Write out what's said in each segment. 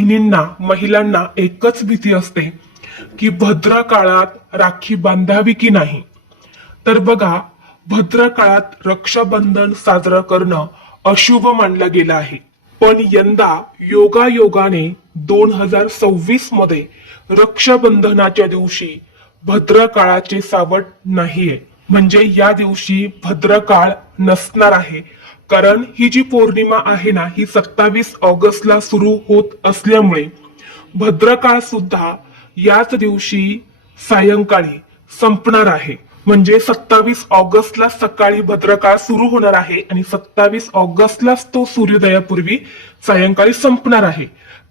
बहिणींना महिलांना एकच भीती असते की भद्र काळात राखी बांधावी की नाही. तर बघा, भद्र काळात रक्षाबंधन साजरं करणं अशुभ मानलं गेलं आहे. पण यंदा योगायोगाने 2026 मध्ये रक्षाबंधनाच्या दिवशी भद्र काळाचे सावट नाहीये. म्हणजे या दिवशी भद्र काळ नसणार आहे. कारण ही जी पौर्णिमा आहे ना, ही 27 ऑगस्टला सुरू होत असल्यामुळे भद्रकाळ सुद्धा याच दिवशी सायंकाळी संपणार आहे. म्हणजे 27 ऑगस्टला सकाळी भद्रकाळ सुरू होणार आहे आणि 27 ऑगस्टलाच तो सूर्योदयापूर्वी सायंकाळी संपणार आहे.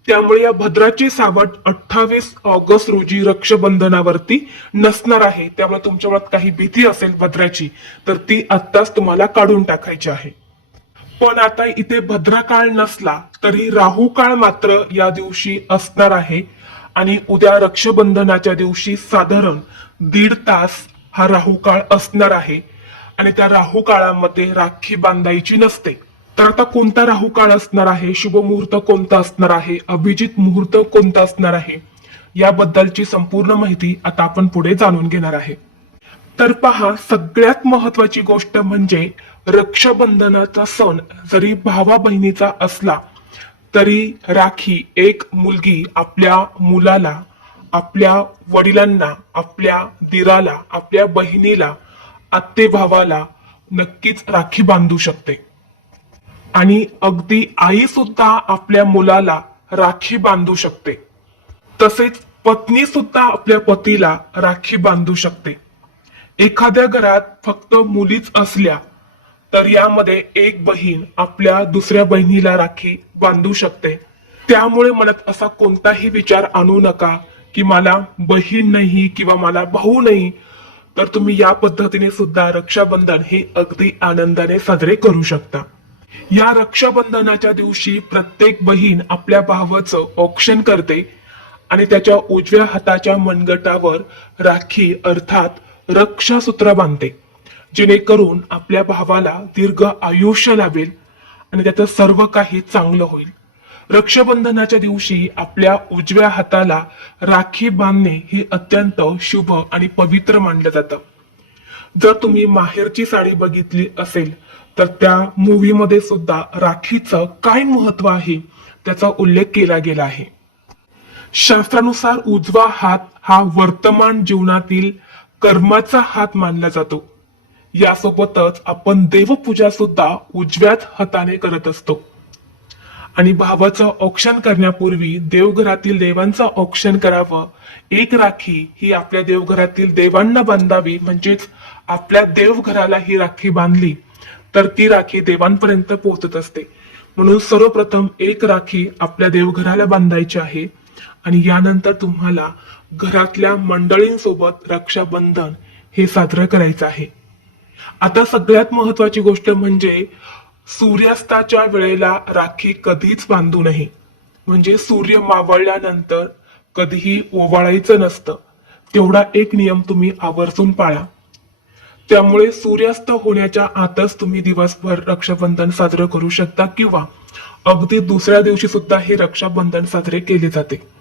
त्यामुळे या भद्राचे सावट 28 ऑगस्ट रोजी रक्षाबंधनावरती नसणार आहे. त्यामुळे तुमच्या मनात काही भीती असेल भद्राची तर ती आत्ताच तुम्हाला काढून टाकायची आहे. पण आता इथे भद्रकाळ नसला तरी राहू काळ मात्र या दिवशी असणार आहे. आणि उद्या रक्षाबंधनाच्या दिवशी साधारण 1.5 तास हा राहू काळ असणार आहे. आणि त्या राहू काळामध्ये राखी बांधायची नसते. तर आता कोणता राहू काळ असणार आहे, शुभ मुहूर्त कोणता असणार आहे, अभिजित मुहूर्त कोणता असणार आहे, याबद्दलची संपूर्ण माहिती आता आपण पुढे जाणून घेणार आहे. तर पहा, सगळ्यात महत्वाची गोष्ट म्हणजे रक्षाबंधनाचा सण जरी भावा बहिणीचा असला तरी राखी एक मुलगी आपल्या मुलाला, आपल्या वडिलांना, आपल्या दिराला, आपल्या बहिणीला, आत्ते भावाला नक्कीच राखी बांधू शकते. आणि अगदी आई सुद्धा आपल्या मुलाला राखी बांधू शकते. तसेच पत्नी सुद्धा आपल्या पतीला राखी बांधू शकते. एखाद्या घरात फक्त मुलीच असल्या तर यामध्ये एक बहीण आपल्या दुसऱ्या बहिणीला राखी बांधू शकते. त्यामुळे मनात असा कोणताही विचार आणू नका की मला बहीण नाही किंवा मला भाऊ नाही. तर तुम्ही या पद्धतीने सुद्धा रक्षाबंधन हे अगदी आनंदाने साजरे करू शकता. या रक्षाबंधनाच्या दिवशी प्रत्येक बहीण आपल्या भावाचं औक्षण करते आणि त्याच्या उजव्या हाताच्या मनगटावर राखी अर्थात रक्षासूत्र बांधते, जेणेकरून आपल्या भावाला दीर्घ आयुष्य लाभेल आणि त्याचं सर्व काही चांगलं होईल. रक्षाबंधनाच्या दिवशी आपल्या उजव्या हाताला राखी बांधणे हे अत्यंत शुभ आणि पवित्र मानलं जातं. जर तुम्ही माहेरची साडी बघितली असेल तर त्या मूवी मध्ये सुद्धा राखीचं काय महत्व आहे त्याचा उल्लेख केला गेला आहे. शास्त्रानुसार उजवा हात हा वर्तमान जीवनातील कर्माचा हात मानला जातो. यासोबतच आपण देवपूजा सुद्धा उजव्याच हाताने करत असतो. आणि भावाचं औक्षण करण्यापूर्वी देवघरातील देवांचं औक्षण करावं. एक राखी ही आपल्या देवघरातील देवांना बांधावी. म्हणजेच आपल्या देवघराला ही राखी बांधली तर ती राखी देवांपर्यंत पोहोचत असते. म्हणून सर्वप्रथम एक राखी आपल्या देवघराला बांधायची आहे आणि यानंतर तुम्हाला घरातल्या मंडळींसोबत रक्षाबंधन हे साजरं करायचं आहे. आता सगळ्यात महत्वाची गोष्ट म्हणजे सूर्यास्ताच्या वेळेला राखी कधीच बांधू नये. म्हणजे सूर्य मावळल्यानंतर कधीही ओवाळायचं नसतं. तेवढा एक नियम तुम्ही आवर्जून पाळा. त्यामुळे सूर्यास्त होण्याच्या आतच तुम्ही दिवसभर रक्षाबंधन साजरं करू शकता किंवा अगदी दुसऱ्या दिवशी सुद्धा हे रक्षाबंधन साजरे केले जाते.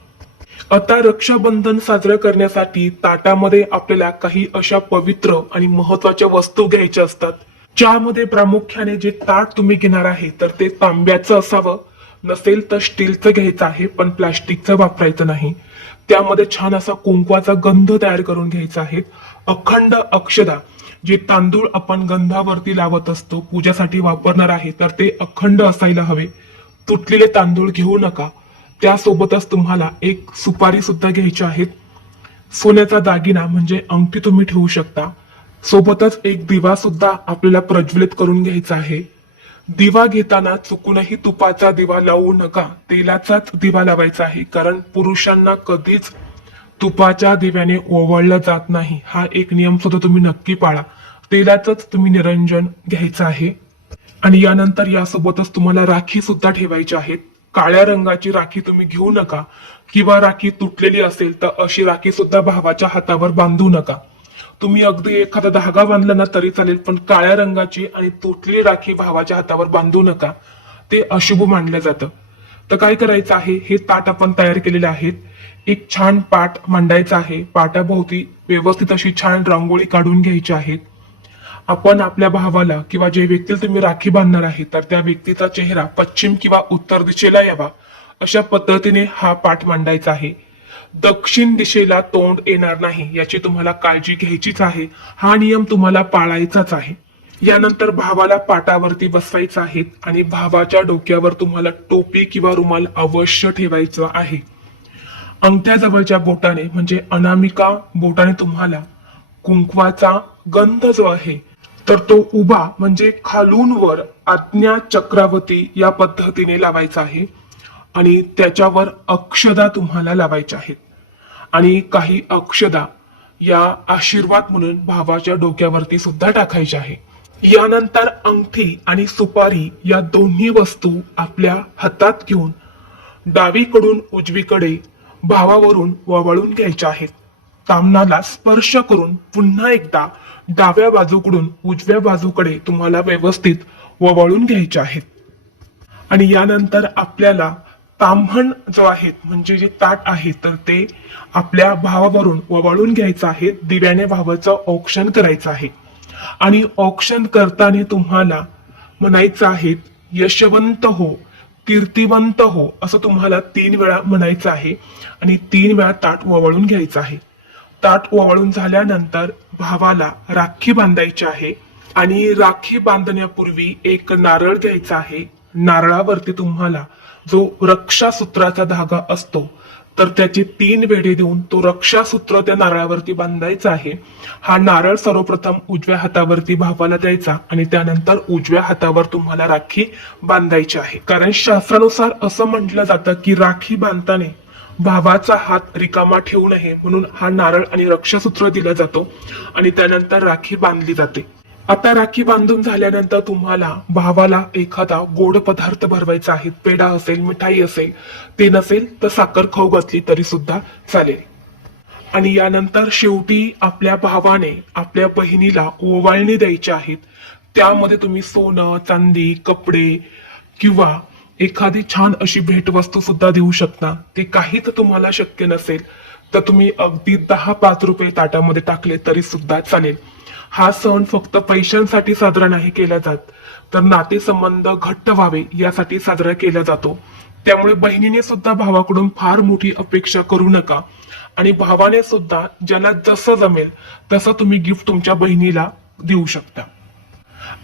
आता रक्षाबंधन साजरं करण्यासाठी ताटामध्ये आपल्याला काही अशा पवित्र आणि महत्वाच्या वस्तू घ्यायच्या असतात. ज्यामध्ये प्रामुख्याने जे ताट तुम्ही घेणार आहे तर ते तांब्याचं असावं, नसेल तर स्टीलचं घ्यायचं आहे, पण प्लास्टिकचं वापरायचं नाही. त्यामध्ये छान असा कुंकवाचा गंध तयार करून घ्यायचा आहे. अखंड अक्षदा, जे तांदूळ आपण गंधावरती लावत असतो, पूजासाठी वापरणार आहे तर ते अखंड असायला हवे. तुटलेले तांदूळ घेऊ नका. त्यासोबतच तुम्हाला एक सुपारी सुद्धा घ्यायची आहे. सोन्याचा दागिना म्हणजे अंगठी तुम्ही ठेवू शकता. सोबतच एक दिवा सुद्धा आपल्याला प्रज्वलित करून घ्यायचा आहे. दिवा घेताना चुकूनही तुपाचा दिवा लावू नका, तेलाचाच दिवा लावायचा आहे. कारण पुरुषांना कधीच तुपाच्या दिव्याने ओवाळलं जात नाही. हा एक नियम सुद्धा तुम्ही नक्की पाळा. तेलाचंच तुम्ही निरंजन घ्यायचं आहे. आणि यानंतर यासोबतच तुम्हाला राखी सुद्धा ठेवायची आहेत. काळ्या रंगाची राखी तुम्ही घेऊ नका किंवा राखी तुटलेली असेल तर अशी राखी सुद्धा भावाच्या हातावर बांधू नका. तुम्ही अगदी एखादा धागा बांधला ना तरी चालेल, पण काळ्या रंगाची आणि तुटलेली राखी भावाच्या हातावर बांधू नका. ते अशुभ मानलं जातं. तर काय करायचं आहे, हे ताट आपण तयार केलेले आहेत. एक छान पाट मांडायचा आहे. पाटाभोवती व्यवस्थित अशी छान रांगोळी काढून घ्यायची आहे. आपण आपल्या भावाला किंवा जे व्यक्तीला तुम्ही राखी बांधणार आहे तर त्या व्यक्तीचा चेहरा पश्चिम किंवा उत्तर दिशेला यावा अशा पद्धतीने हा पाठ मांडायचा आहे. दक्षिण दिशेला तोंड येणार नाही याची तुम्हाला काळजी घ्यायचीच आहे. हा नियम तुम्हाला पाळायचाच आहे. यानंतर भावाला पाटावरती बसवायचं आहे आणि भावाच्या डोक्यावर तुम्हाला टोपी किंवा रुमाल अवश्य ठेवायचा आहे. अंगठ्याजवळच्या बोटाने म्हणजे अनामिका बोटाने तुम्हाला कुंकवाचा गंध जो आहे तर तो उभा म्हणजे खालून वर आज्ञा चक्रावती या पद्धतीने लावायचा आहे आणि त्याच्यावर अक्षदा तुम्हाला लावायच्या आहेत आणि काही अक्षदा या आशीर्वाद म्हणून भावाच्या डोक्यावरती सुद्धा टाकायच्या आहे. यानंतर अंगठी आणि सुपारी या दोन्ही वस्तू आपल्या हातात घेऊन डावीकडून उजवीकडे भावावरून वळवून घ्यायच्या आहेत. तामणाला स्पर्श करून पुन्हा एकदा डाव्या बाजूकडून उजव्या बाजूकडे तुम्हाला व्यवस्थित वळवून घ्यायचे आहेत. आणि यानंतर आपल्याला ताम्हण जो आहे म्हणजे जे ताट आहे तर ते आपल्या भावावरून वळवून घ्यायचं आहे. दिव्याने भावाचं औक्षण करायचं आहे आणि औक्षण करताना तुम्हाला म्हणायचं आहे यशवंत हो, कीर्तिवंत हो असं तुम्हाला 3 वेळा म्हणायचं आहे आणि 3 वेळा ताट वळवून घ्यायचं आहे. ताट ओवाळून झाल्यानंतर भावाला राखी बांधायची आहे आणि राखी बांधण्यापूर्वी एक नारळ घ्यायचा आहे. नारळावरती तुम्हाला जो रक्षासूत्राचा धागा असतो तर त्याचे 3 वेढे देऊन तो रक्षासूत्र त्या नारळावरती बांधायचा आहे. हा नारळ सर्वप्रथम उजव्या हातावरती भावाला द्यायचा आणि त्यानंतर उजव्या हातावर तुम्हाला राखी बांधायची आहे. कारण शास्त्रानुसार असं म्हटलं जातं की राखी बांधताना भावाचा हात रिकामा ठेवू नये म्हणून हा नारळ आणि रक्षासूत्र दिला जातो आणि त्यानंतर राखी बांधली जाते. आता राखी बांधून झाल्यानंतर तुम्हाला भावाला एखादा गोड पदार्थ भरवायचा आहे. पेढा असेल, मिठाई असेल, ते नसेल तर साखर खाऊ घातली तरी सुद्धा चालेल. आणि यानंतर शेवटी आपल्या भावाने आपल्या बहिणीला ओवाळणी द्यायची आहेत. त्यामध्ये तुम्ही सोनं, चांदी, कपडे किंवा एखादी छान अशी भेटवस्तू सुद्धा देऊ शकता. ते काहीच तुम्हाला शक्य नसेल तर तुम्ही अगदी 10-5 रुपये ताटामध्ये टाकले तरी सुद्धा चालेल. हा सण फक्त पैशांसाठी साजरा नाही केला जात तर नातेसंबंध घट्ट व्हावे यासाठी साजरा केला जातो. त्यामुळे बहिणीने सुद्धा भावाकडून फार मोठी अपेक्षा करू नका आणि भावाने सुद्धा ज्याला जसं जमेल तसं तुम्ही गिफ्ट तुमच्या बहिणीला देऊ शकता.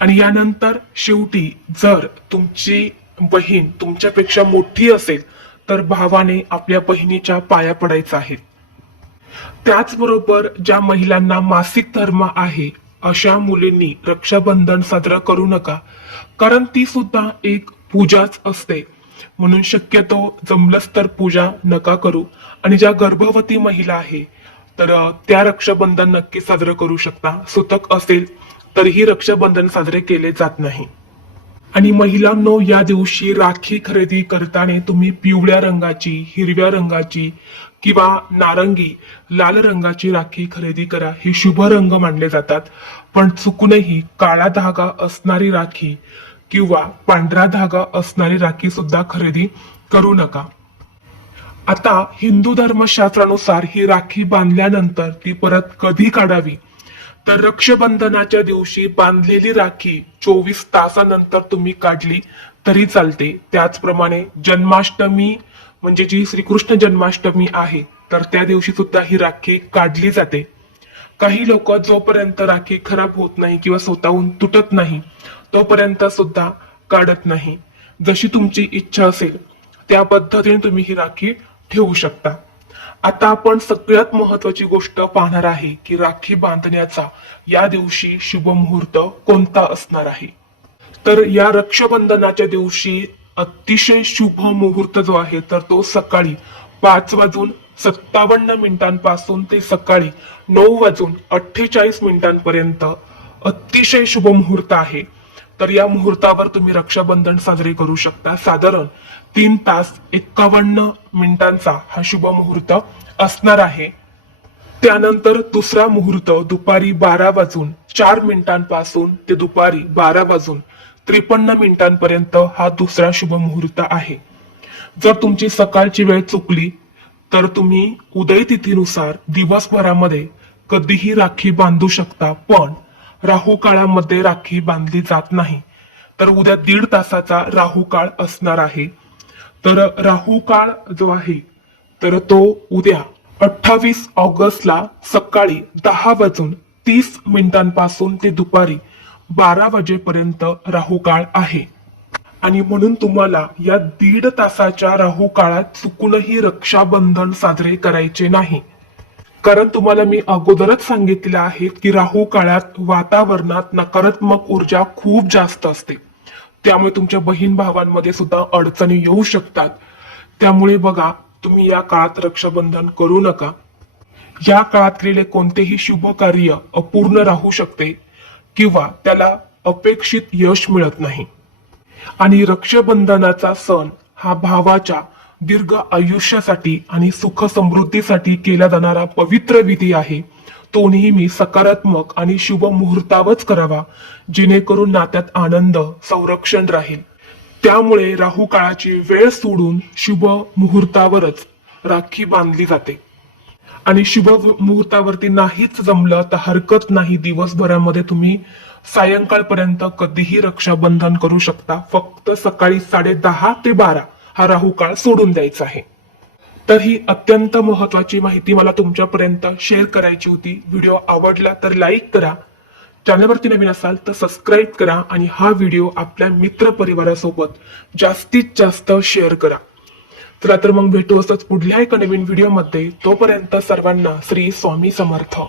आणि यानंतर शेवटी जर तुमची बहीण तुमच्यापेक्षा मोठी असेल तर भावाने आपल्या बहिणीच्या पाया पडायचं आहे. त्याचबरोबर ज्या महिलांना मासिक धर्म आहे अशा मुलींनी रक्षाबंधन साजरा करू नका कारण ती सुद्धा एक पूजाच असते. म्हणून शक्यतो जमलंच तर पूजा नका करू. आणि ज्या गर्भवती महिला आहे तर त्या रक्षाबंधन नक्की साजरं करू शकता. सुतक असेल तरीही रक्षाबंधन साजरे केले जात नाही. आणि महिलांनो, या दिवशी राखी खरेदी करताना तुम्ही पिवळ्या रंगाची, हिरव्या रंगाची किंवा नारंगी, लाल रंगाची राखी खरेदी करा. हे शुभ रंग मानले जातात. पण चुकूनही काळा धागा असणारी राखी किंवा पांढरा धागा असणारी राखी सुद्धा खरेदी करू नका. आता हिंदू धर्मशास्त्रानुसार ही राखी बांधल्यानंतर ती परत कधी काढावी तर रक्षाबंधनाच्या दिवशी बांधलेली राखी 24 तासानंतर तुम्ही काढली तरी चालते. त्याचप्रमाणे जन्माष्टमी म्हणजे जी श्रीकृष्ण जन्माष्टमी आहे तर त्या दिवशी सुद्धा ही राखी काढली जाते. काही लोक जोपर्यंत राखी खराब होत नाही किंवा स्वतःहून तुटत नाही तोपर्यंत सुद्धा काढत नाही. जशी तुमची इच्छा असेल त्या पद्धतीने तुम्ही ही राखी ठेवू शकता. आता आपण सगळ्यात महत्वाची गोष्ट पाहणार आहे की राखी बांधण्याचा या दिवशी शुभ मुहूर्त कोणता असणार आहे. तर या रक्षाबंधनाच्या दिवशी अतिशय शुभ मुहूर्त जो आहे तर तो सकाळी 5:57 ते सकाळी 9:48 अतिशय शुभ मुहूर्त आहे. तर या मुहूर्तावर तुम्ही रक्षाबंधन साजरे करू शकता. साधारण 3 तास 51 हा शुभ मुहूर्त असणार आहे. त्यानंतर दुसरा मुहूर्त दुपारी 12:04 ते दुपारी 12:53 हा दुसरा शुभ मुहूर्त आहे. जर तुमची सकाळची वेळ चुकली तर तुम्ही उदय तिथीनुसार दिवसभरामध्ये कधीही राखी बांधू शकता, पण राहू काळामध्ये राखी बांधली जात नाही. तर उद्या 1.5 तासाचा राहू काळ असणार आहे. तर राहू काळ जो आहे तर तो उद्या 28 ऑगस्टला सकाळी 10:30 ते दुपारी 12 वाजेपर्यंत राहू काळ आहे. आणि म्हणून तुम्हाला या 1.5 तासाच्या राहू काळात चुकूनही रक्षाबंधन साजरे करायचे नाही. कारण तुम्हाला मी अगोदरच सांगितले आहे की राहू काळात वातावरणात नकारात्मक ऊर्जा खूप जास्त असते. त्यामुळे तुमच्या बहीण भावांमध्ये सुद्धा अडचणी येऊ शकतात. त्यामुळे बघा, तुम्ही या काळात रक्षाबंधन करू नका. या काळात केलेले कोणतेही शुभ कार्य अपूर्ण राहू शकते किंवा त्याला अपेक्षित यश मिळत नाही. आणि रक्षाबंधनाचा सण हा भावाच्या दीर्घ आयुष्यासाठी आणि सुख समृद्धीसाठी केला जाणारा पवित्र विधी आहे. तो नेहमी सकारात्मक आणि शुभ मुहूर्तावरच करावा, जेणेकरून नात्यात आनंद संरक्षण राहील. त्यामुळे राहू काळाची वेळ सोडून शुभ मुहूर्तावरच राखी बांधली जाते. आणि शुभ मुहूर्तावरती नाहीच जमलं तर हरकत नाही, दिवसभरामध्ये तुम्ही सायंकाळपर्यंत कधीही रक्षाबंधन करू शकता. फक्त सकाळी 10:30 ते 12 हा राहू काळ सोडून द्यायचा आहे. तर ही अत्यंत महत्वाची माहिती मला तुमच्यापर्यंत शेअर करायची होती. व्हिडिओ आवडला तर लाईक करा, चॅनलवरती नवीन असाल तर सबस्क्राईब करा आणि हा व्हिडिओ आपल्या मित्र परिवारासोबत जास्तीत जास्त शेअर करा. चला तर मग भेटू असंच पुढल्या एका नवीन व्हिडिओमध्ये. तोपर्यंत सर्वांना श्री स्वामी समर्थ.